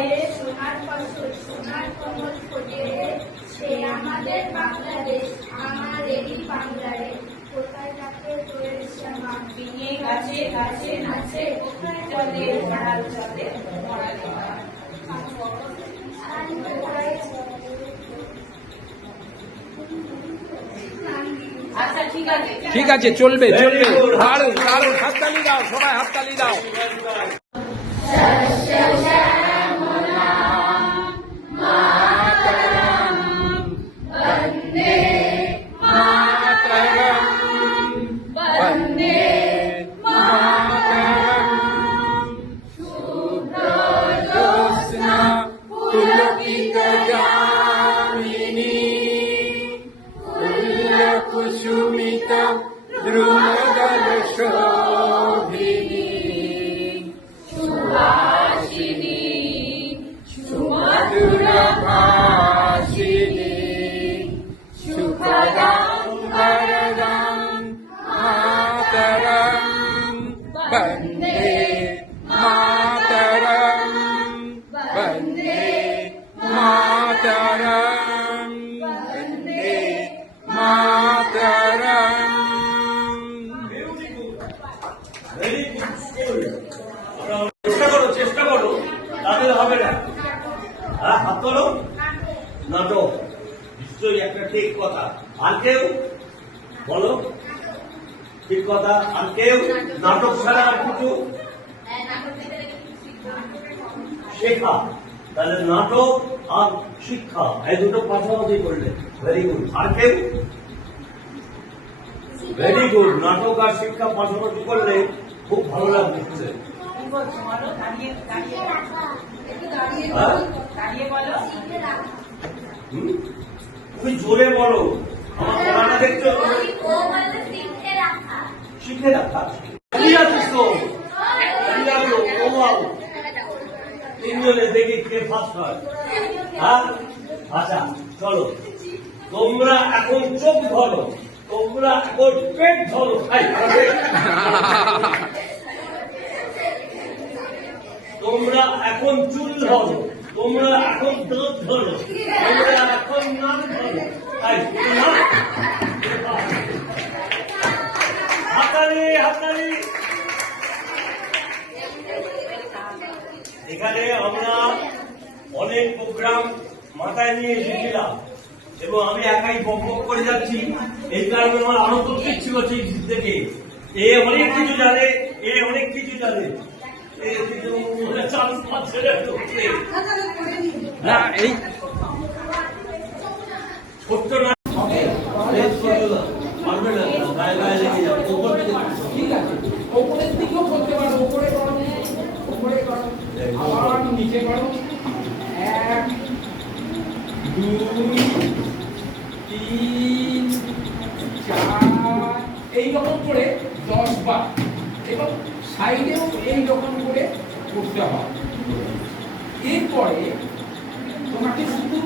হয়ে সোনার ফসল সোনার কমল ফোটে রে, সে আমাদের বাংলাদেশ, আমাদেরই বাংলাদেশ। কোথায় থাকে তোদের শ্যামা, বিঙে গাছে গাছে নাচে, কোথায় জলে মরাল জলে মরালে আচ্ছা ঠিক আছে চলবে চলবে। দারুণ দারুণ, হাততালি দাও সবাই, হাততালি দাও। কুসুমিত দ্রুমদল শোভিনী সুহাসিনী সুমধুর ভাষিনী সুখদং বরদং মাতরম বন্দে মাতরম বন্দে মাতরম বন্দে মাতরম। চেষ্টা করো, তাদের হবে না। হাত করো। নাটক নিশ্চয়ই একটা ঠিক কথা। আর কেউ বলো ঠিক কথা? আর কেউ নাটক ছাড়া আর কিছু শেখা? তাহলে নাটক আর শিক্ষা এই দুটো পাশাপাশি করলে ভেরি গুড। আর কেউ? Very good. নাটক আর শিক্ষা পাশাপাশি করলে খুব ভালো লাগছে। তুমি জোরে বলো, আমার পড়াটা দেখছো? শিখে রাখা। তিনজনে দেখি কে ফার্স্ট হয়। হ্যাঁ আচ্ছা চলো, তোমরা এখন চোখ ধরো, তোমরা এখন পেট ধরো। তোমরা এখন চুল ধরো, তোমরা এখন দাঁত ধরো, তোমরা এখন নাক ধরো। হাতালি হাতালি। এখানে আমরা অনেক প্রোগ্রাম মাথায় নিয়ে এসেছিলাম এবং আমি একাই বক করে যাচ্ছি। এই কারণে আমার আরো তথ্য ছিল ঠিক থেকে। এ অনেক কিছু জানে, এ অনেক কিছু জানে। না এই ছোট্ট না পারবে না, গায়ে গায়ে লেগে যাবে। ঠিক আছে, ওপরের দিকেও করতে পারো। ওপরে করো, ওপরে করো, আবার নিচে করো। 1 2 3 4 এইরকম করে 10 বার, এবং সাইডেও এইরকম করে করতে হবে। এরপরে তোমাকে শুধু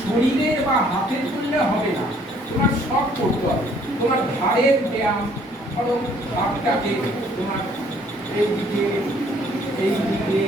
শরীরের বা হাতের করলে হবে না, তোমার সব করতে হবে। তোমার ঘাড়ের ব্যায়াম, ধরো ঘাড়টাকে তোমার এইদিকে এইদিকে